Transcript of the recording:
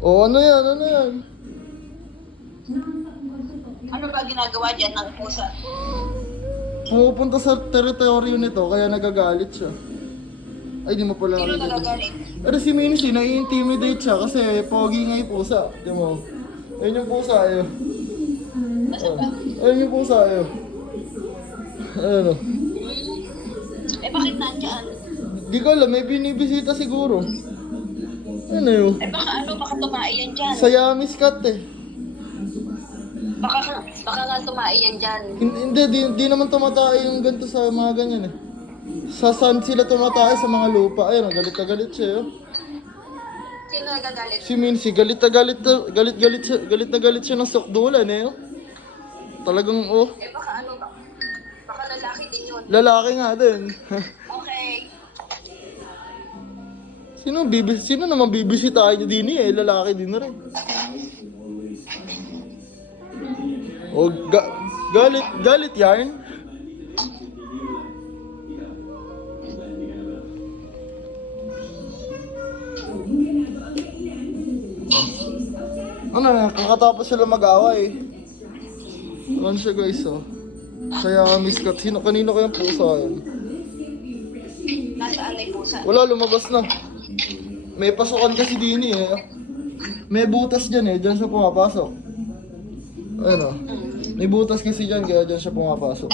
O ano yan, ano yan? Ano ba ginagawa dyan ng pusa? Pumupunta sa teritoryo nito, kaya nagagalit siya. Ay, di mo pala Sino nakikita. nagagalit? Pero si Mincy, nai-intimidate siya kasi pogi nga yung pusa. Di mo? Ayun yung pusa, ayun. Nasaan ba? Ayun yung pusa, ayun. Ayun o. Eh bakit nandyan? Di ko alam, may binibisita siguro. Ano yun? Eh baka tumae yan dyan. Siamese cat eh. Baka nga tumae yan dyan. Hindi, di naman tumatay yung ganito sa mga ganyan eh. Sa sand sila tumatay sa mga lupa. Ayun, galit na galit siya. Oh. Sino nagagalit? Si Mincy, galit na galit siya ng sukdulan eh. Oh. Talagang oh, Eh baka lalaki din yun. lalaki nga din. Okay. Sino naman bibisitahin niyo din eh, lalaki din na rin. Oh, galit yarn. Ano na, kakatapos sila mag-away. Ano siya guys oh. Kaya miss cut. Kanino kayang pusa yun? Nasaan may pusa? Wala, lumabas na. May pasukan kasi din eh. May butas dyan eh, dyan siya pumapasok. Ano? May butas kasi dyan, kaya dyan siya pumapasok.